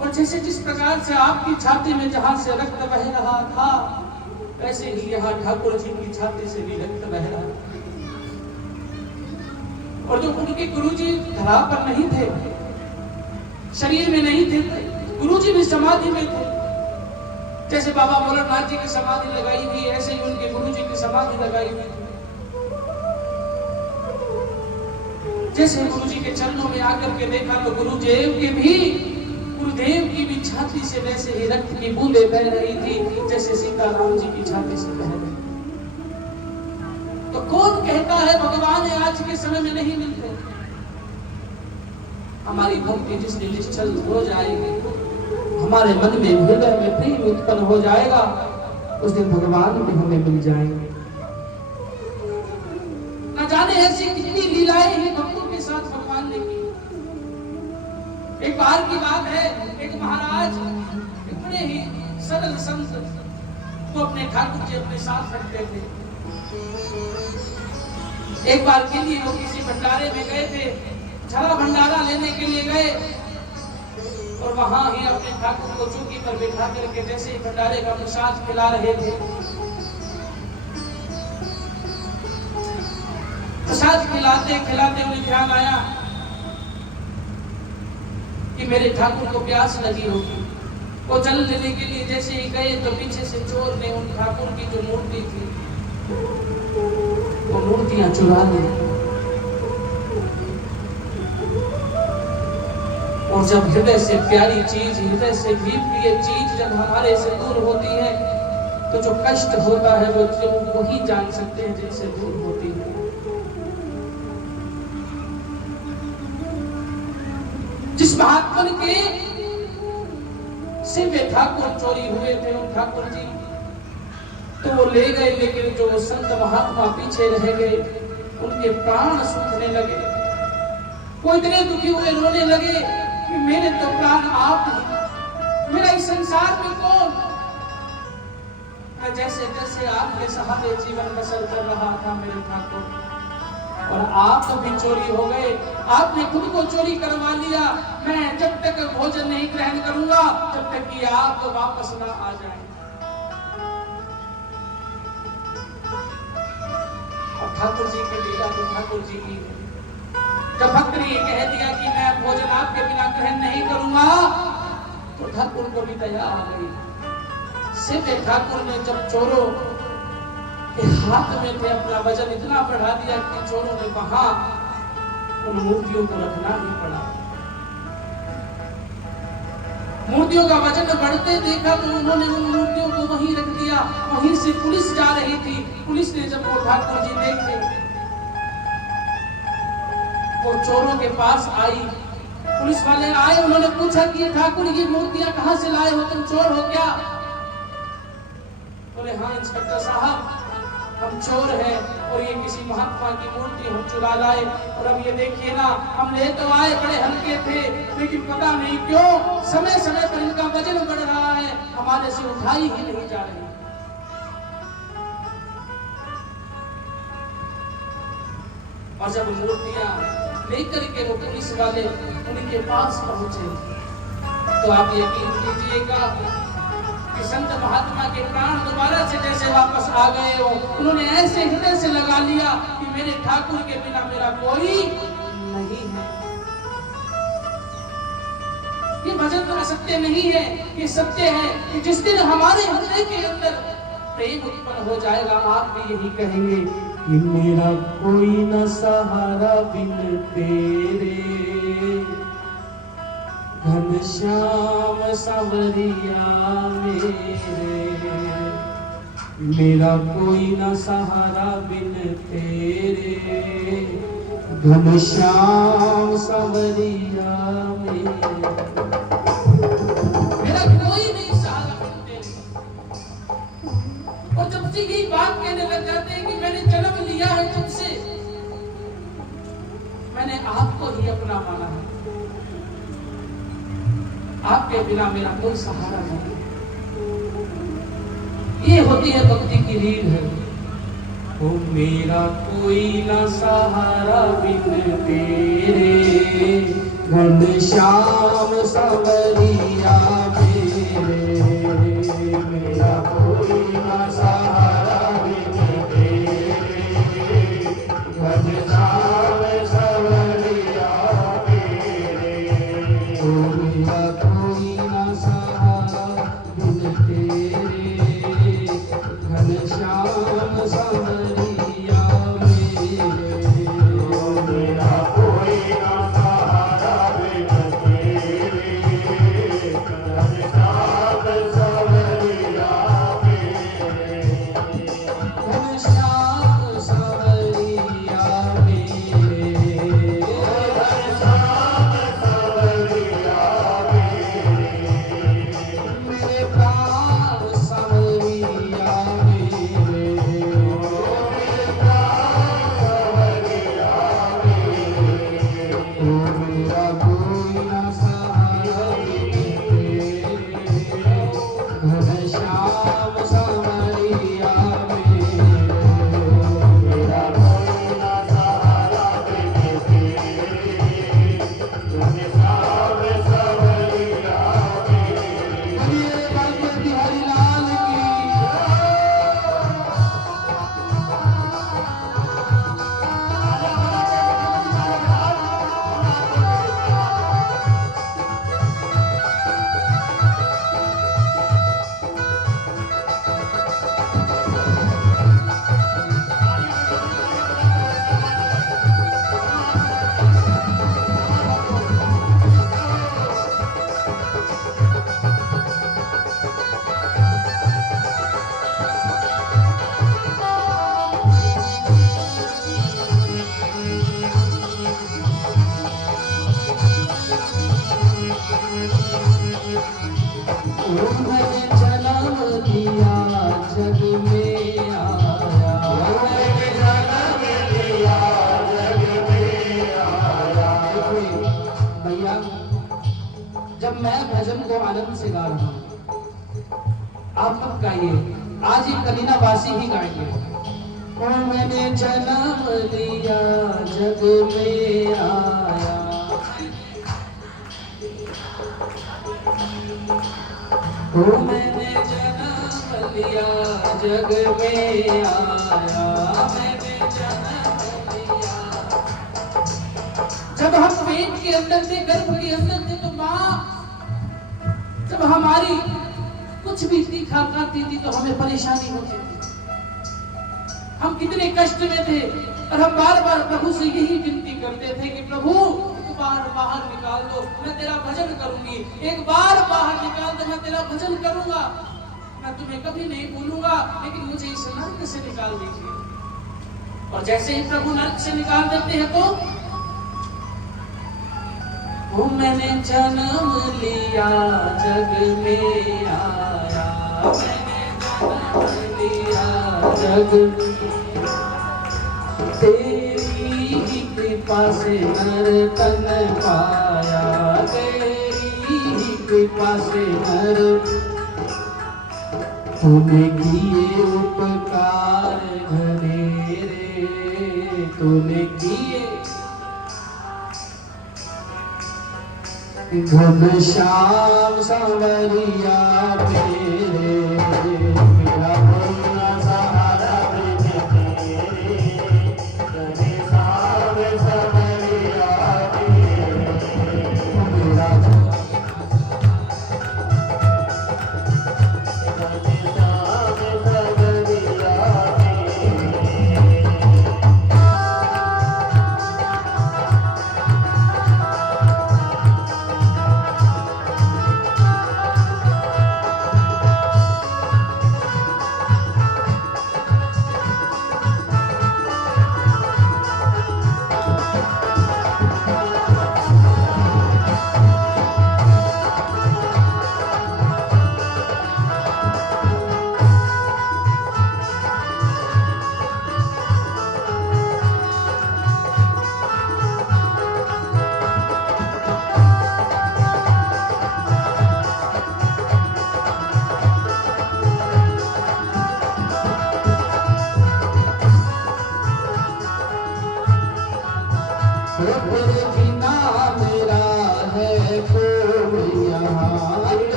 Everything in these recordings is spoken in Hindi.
और जैसे जिस प्रकार से आपकी छाती में जहां से रक्त बह रहा था, वैसे ही यहाँ ठाकुर जी की छाती से भी रक्त बह रहा था। और जो उनके गुरुजी धरा पर नहीं थे, शरीर में नहीं थे, गुरुजी भी समाधि में थे। जैसे बाबा मोहननाथ जी की समाधि लगाई हुई, ऐसे ही उनके गुरुजी की समाधि लगाई हुई थी। जैसे गुरुजी के चरणों में आकर के देखा तो गुरुदेव की भी छाती से वैसे ही रक्त की बूंदें बह रही थी, जैसे सीताराम जी की छाती से बह रही थी। तो कौन कहता है भगवान आज के समय में नहीं मिलते? हमारी भक्ति जिस दिन निश्चल हो जाएगी, हमारे मन में हृदय में प्रेम उत्पन्न हो जाएगा, उस दिन भगवान भी हमें मिल जाएंगे। न जाने ऐसी कितनी लीलाएं ही भक्तों के साथ भगवान ने की। एक बार की बात है, एक महाराज इतने ही सरल संत तो अपने ठाकुर जी अपने साथ रखते थे। एक बार के लिए वो किसी भंडारे में गए थे, छड़ा भंडारा लेने के लिए गए और वहां ही अपने ठाकुर को चौकी पर बिठा करके जैसे ही भंडारे का प्रसाद खिला रहे थे, प्रसाद खिलाते खिलाते उन्हें ध्यान आया कि मेरे ठाकुर को प्यास लगी होगी। वो जल लेने के लिए जैसे ही गए तो पीछे से चोर ने उन ठाकुर की जो मूर्ति थी वो मूर्तियां चुरा ली। और जब हृदय से प्यारी चीज, हृदय से भी प्रिय चीज जब हमारे से दूर होती है तो जो कष्ट होता है वो ही जान सकते हैं जिनसे दूर होती है। जिस महात्मा के सिव्य ठाकुर चोरी हुए थे, उन ठाकुर जी तो वो ले गए, लेकिन जो संत महात्मा पीछे रह गए उनके प्राण सूखने लगे। वो इतने दुखी हुए, रोने लगे कि मेरे तो प्राण आप ही, मेरा इस संसार में कौन? मैं जैसे जैसे आपके सहारे जीवन बसर कर रहा था मेरे ठाकुर, और आप भी चोरी हो गए, आपने खुद को चोरी करवा लिया। मैं जब तक भोजन नहीं ग्रहण करूंगा जब तक कि आप वापस ना आ जाएं। और ठाकुर जी की लीला तो ठाकुर जी की है। जब भक्त ने ये कह दिया कि मैं भोजन आपके बिना ग्रहण नहीं करूंगा तो ठाकुर को भी दया आ गई। सिर्फ ठाकुर ने जब चोरों के हाथ में थे अपना वजन इतना बढ़ा दिया कि चोरों ने वहां उन मूर्तियों को रखना ही पड़ा। मूर्तियों का वजन बढ़ते देखा तो उन्होंने उन मूर्तियों को वहीं रख दिया। वहीं से पुलिस जा रही थी, पुलिस ने जब वो ठाकुर जी देखे, वो चोरों के पास आई, पुलिस वाले आए, उन्होंने पूछा कि ठाकुर ये मूर्तियां कहां से लाए हो, तुम चोर हो क्या? बोले हाँ इंस्पेक्टर साहब, हम चोर हैं और ये किसी महात्मा की मूर्ति हम चुरा लाए। और अब ये देखिए ना, हम ले तो आए, बड़े हल्के थे, लेकिन पता नहीं क्यों समय समय पर इनका वजन बढ़ रहा है, हमारे से उठाई ही नहीं जा रही। और जब मूर्तियां लेकर के वो पुलिस वाले उनके पास पहुंचे तो आप यकीन कीजिएगा कि संत महात्मा के प्राण दोबारा से जैसे वापस आ गए हो। उन्होंने ऐसे हृदय से लगा लिया कि मेरे ठाकुर के बिना मेरा कोई नहीं है। ये भजन तो असत्य नहीं है, ये सत्य है कि जिस दिन हमारे हृदय के अंदर प्रेम उत्पन्न हो जाएगा, आप भी यही कहेंगे कि मेरा कोई न सहारा बिन तेरे, घनश्याम सांवरिया मेरे, मेरा कोई न सहारा बिन तेरे, घनश्याम सांवरिया मेरे, मेरा कोई नहीं सहारा बिन तेरे। और जब से यही बात कहने लग जाते हैं कि मैंने जन्म लिया है तुमसे, मैंने आपको ही अपना माना है, आपके बिना मेरा कोई सहारा नहीं। ये होती है भक्ति की रीढ़ है। ओ मेरा कोई ना सहारा बिन तेरे, घनश्याम सांवरिया मेरे, मेरा कोई न सहारा बिन तेरे। घनश्याम सांवरिया मेरे, ओ मेरा कोई न सहारा बिन तेरे। घनश्याम सांवरिया मेरे, ओ मेरा कोई न सहारा बिन तेरे। घनश्याम सांवरिया मेरे, घनश्याम सांवरिया मेरे, घनश्याम सांवरिया मेरे, मेरे प्राण सांवरिया मेरे, मेरे प्राण सांवरिया मेरे, ओ मेरा कोई न सहारा बिन तेरे। घनश्याम सांवरिया मेरे, मेरा कोई न सहारा बिन तेरे। घनश्याम सांवरिया मेरे। बोलिए बाबा बिहारी लाल की। मैंने जन्म लिया जग में आया, मैंने जन्म लिया जग में आया। भैया जब मैं भजन को आनंद से गा रहा हूँ, आप मत गाइए, आज ये कलीना वासी ही गाएंगे। ओ मैंने जन्म लिया जग में आया, ओ मैंने जन्म लिया जग में आया, मैंने जन्म लिया। जब हम पेट के अंदर थे, गर्भ के अंदर थे, तो माँ जब हमारी कुछ भी तीखा खाती थी तो हमें परेशानी होती थी। हम कितने कष्ट में थे और हम बार बार प्रभु से यही विनती करते थे कि प्रभु बाहर निकाल दो, मैं तेरा भजन करूंगी। एक बार बाहर निकाल दो, मैं तेरा भजन करूंगा। मैं तुम्हें कभी नहीं भूलूंगा, लेकिन मुझे इस नरक से निकाल दीजिए। और जैसे ही प्रभु नरक से निकाल देते हैं तो ओ मैंने जन्म लिया जग में आया, मैंने जन्म लिया जग में। तेरी ही कृपा से नर तन पाया, तेरी ही कृपा से नर। तूने किए उपकार घनेरे, तूने किए। घनश्याम सांवरिया मेरे, मेरा कोई न सहारा बिन तेरे। घनश्याम सांवरिया मेरे, मेरा घनश्याम सांवरिया मेरे।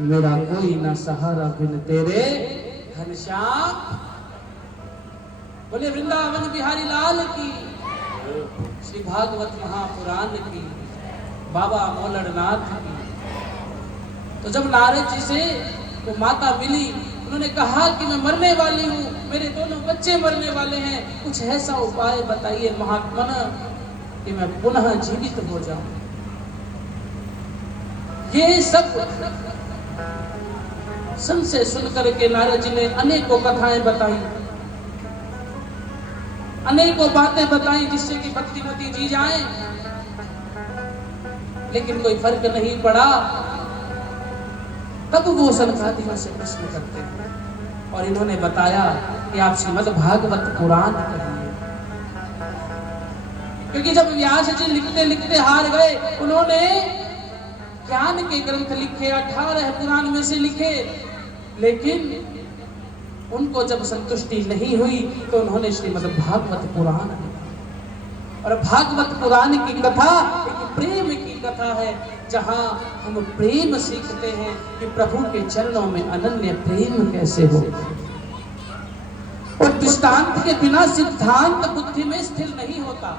मेरा कोई ना सहारा बिन तेरे घनश्याम। बोले वृंदावन बिहारी लाल की, श्री भागवत महापुराण की, बाबा मोलड़नाथ की। तो जब नारद जी से वो माता मिली, उन्होंने कहा कि मैं मरने वाली हूँ, मेरे दोनों बच्चे मरने वाले हैं, कुछ ऐसा उपाय बताइए महात्मन कि मैं पुनः जीवित हो जाऊं। ये सब संशय सुनकर के नारद जी ने अनेकों कथाएं बताई, अनेकों बातें बताई जिससे कि भक्तिमती जी जाए, लेकिन कोई फर्क नहीं पड़ा। तब वो सनकादियों से प्रश्न करते हैं और इन्होंने बताया कि आप श्रीमद् भागवत पुराण पढ़िए, क्योंकि जब व्यास जी लिखते लिखते हार गए, उन्होंने ज्ञान के ग्रंथ लिखे, 18 पुराण में से लिखे, लेकिन उनको जब संतुष्टि नहीं हुई तो उन्होंने श्रीमद् भागवत पुराण लिखा। और भागवत पुराण की कथा एक प्रेम की कथा है, जहां हम प्रेम सीखते हैं कि प्रभु के चरणों में अनन्य प्रेम कैसे हो। और दृष्टांत के बिना सिद्धांत बुद्धि में स्थिर नहीं होता।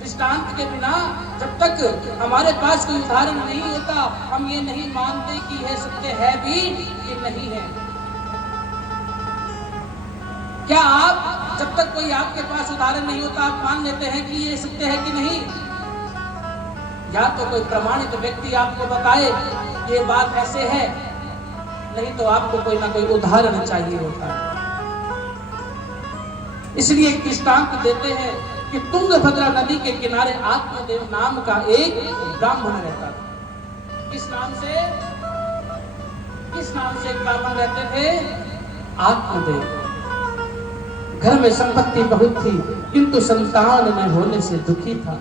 दृष्टांत के बिना जब तक हमारे पास कोई उदाहरण नहीं होता, हम ये नहीं मानते कि यह सत्य है भी कि नहीं है। क्या आप जब तक कोई आपके पास उदाहरण नहीं होता, आप मान लेते हैं कि ये सत्य है कि नहीं? या तो कोई प्रमाणित व्यक्ति आपको बताए ये बात ऐसे है, नहीं तो आपको कोई ना कोई उदाहरण चाहिए होता है। इसलिए एक दृष्टांत देते हैं कि तुंगभद्रा नदी के किनारे आत्मदेव नाम का एक ब्राह्मण रहता था। किस नाम से एक ब्राह्मण रहते थे? आत्मदेव। घर में संपत्ति बहुत थी, किंतु संतान न होने से दुखी था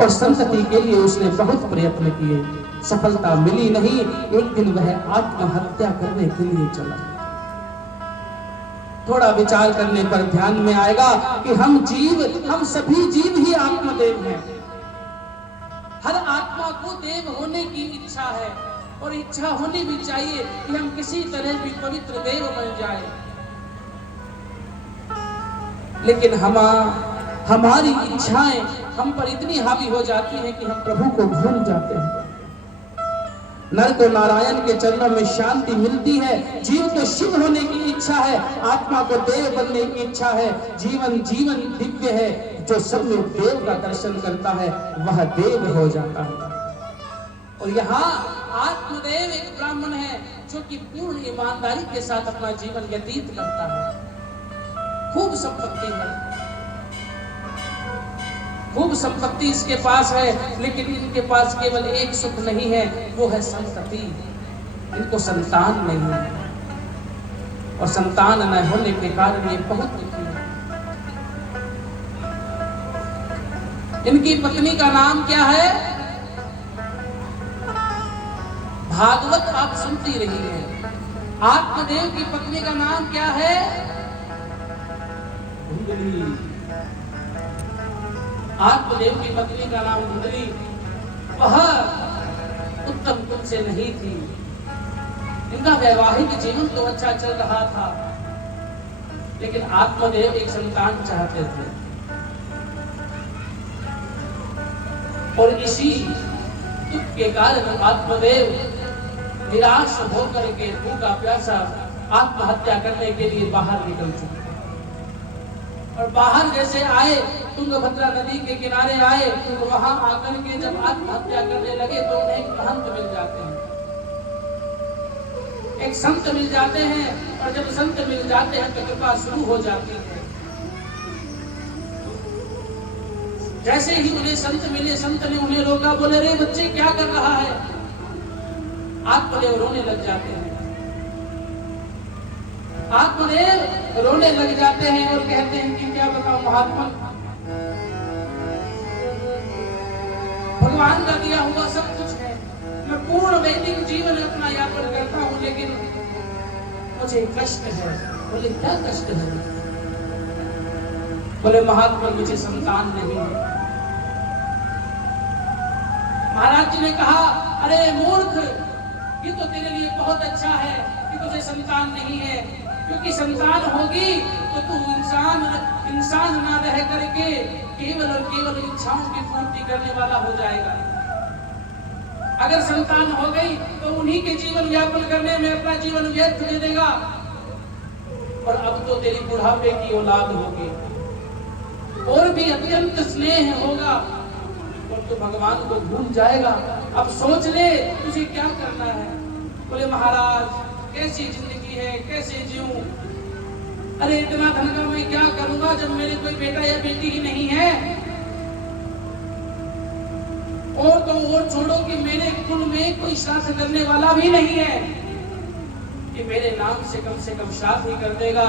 और संतति के लिए उसने बहुत प्रयत्न किए, सफलता मिली नहीं। एक दिन वह आत्महत्या करने के लिए चला। थोड़ा विचार करने पर ध्यान में आएगा कि हम सभी जीव ही आत्मदेव हैं। हर आत्मा को देव होने की इच्छा है और इच्छा होनी भी चाहिए कि हम किसी तरह भी पवित्र देव बन जाए। लेकिन हमारी इच्छाएं हम पर इतनी हावी हो जाती हैं कि हम प्रभु को भूल जाते हैं। नर को नारायण के चरणों में शांति मिलती है, जीव को शिव होने की इच्छा है, आत्मा को देव बनने की इच्छा है। जीवन दिव्य है, जो सब में देव का दर्शन करता है वह देव हो जाता है। और यहाँ आत्मदेव एक ब्राह्मण है जो कि पूर्ण ईमानदारी के साथ अपना जीवन व्यतीत करता है। खूब संपत्ति है, खूब संपत्ति इसके पास है, लेकिन इनके पास केवल एक सुख नहीं है, वो है संतति। इनको संतान नहीं है और संतान न होने के कारण ये बहुत दुखी है। इनकी पत्नी का नाम क्या है? भागवत आप सुनती रही हैं। आत्मदेव की पत्नी का नाम क्या है? आत्मदेव की पत्नी का नाम धुंधली। वह उत्तम कुल से नहीं थी। इनका वैवाहिक जीवन तो अच्छा चल रहा था, लेकिन आत्मदेव एक संतान चाहते थे और इसी दुख के कारण आत्मदेव निराश होकर के भूखा प्यासा आत्महत्या करने के लिए बाहर निकल चुके। और बाहर जैसे आए, तुंगभद्रा नदी के किनारे आए, तो वहां आकर के जब आत्महत्या करने लगे तो उन्हें एक महंत मिल जाते हैं, एक संत मिल जाते हैं। और जब संत मिल जाते हैं तो कृपा शुरू हो जाती है। जैसे ही उन्हें संत मिले, संत ने उन्हें रोका, बोले रे बच्चे क्या कर रहा है? आत्मदेव रोने लग जाते हैं। आत्मदेव रोने लग जाते हैं और कहते हैं कि क्या बताऊं महात्मा, भगवान का दिया हुआ सब कुछ है, मैं पूर्ण वैदिक जीवन अपना यापन करता हूं, लेकिन मुझे कष्ट है। बोले क्या कष्ट है? बोले महात्मा मुझे संतान नहीं है। महाराज जी ने कहा, अरे मूर्ख, ये तो तेरे लिए बहुत अच्छा है कि तुझे संतान नहीं है, क्योंकि संतान होगी तो तू इंसान ना रह करके केवल और केवल इच्छाओं की पूर्ति करने वाला हो जाएगा। अगर संतान हो गई तो उन्हीं के जीवन यापन करने में अपना जीवन व्यर्थ दे देगा। और अब तो तेरी बुढ़ापे की औलाद होगी और भी अत्यंत स्नेह होगा और तो भगवान को भूल जाएगा। अब सोच ले तुझे क्या करना है। बोले महाराज, कैसी जिंदगी है, कैसे जीऊं? अरे इतना धन का मैं क्या करूंगा जब मेरे कोई बेटा या बेटी ही नहीं है। और तो और छोड़ो कि मेरे कुल में कोई श्राद्ध करने वाला भी नहीं है कि मेरे नाम से कम श्राद्ध ही कर देगा,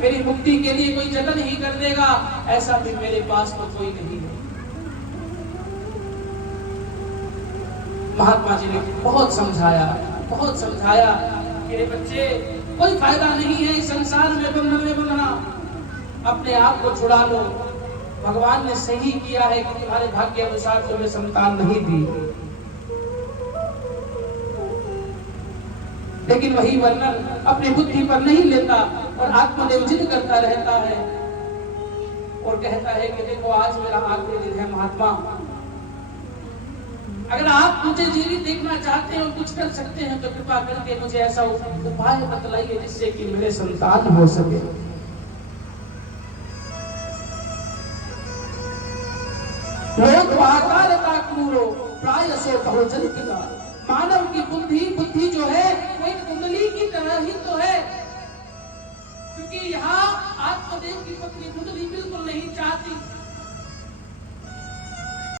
मेरी मुक्ति के लिए कोई जतन ही कर देगा, ऐसा भी मेरे पास तो कोई नहीं है। महात्मा जी ने बहुत समझाया कि रे बच्चे, कोई फायदा नहीं है इस संसार में बंधन में बंधना, अपने आप को छुड़ा लो। भगवान ने सही किया है कि तुम्हारे भाग्य अनुसार तुम्हें संतान नहीं दी, लेकिन वही वर्णन अपनी बुद्धि पर नहीं लेता और आत्मनियोजित करता रहता है और कहता है कि देखो आज मेरा आखिरी दिन है महात्मा, अगर आप मुझे जीवित देखना चाहते हैं और कुछ कर सकते हैं तो कृपा करके मुझे ऐसा उपाय बतलाइए जिससे कि मेरे संतान हो सके। लोक वातारता क्रूरो प्रायसो बहुजंतिका। मानव की बुद्धि जो है वो एक कुंडली की तरह ही तो है, क्योंकि यहाँ आत्मदेव की पत्नी कुंडली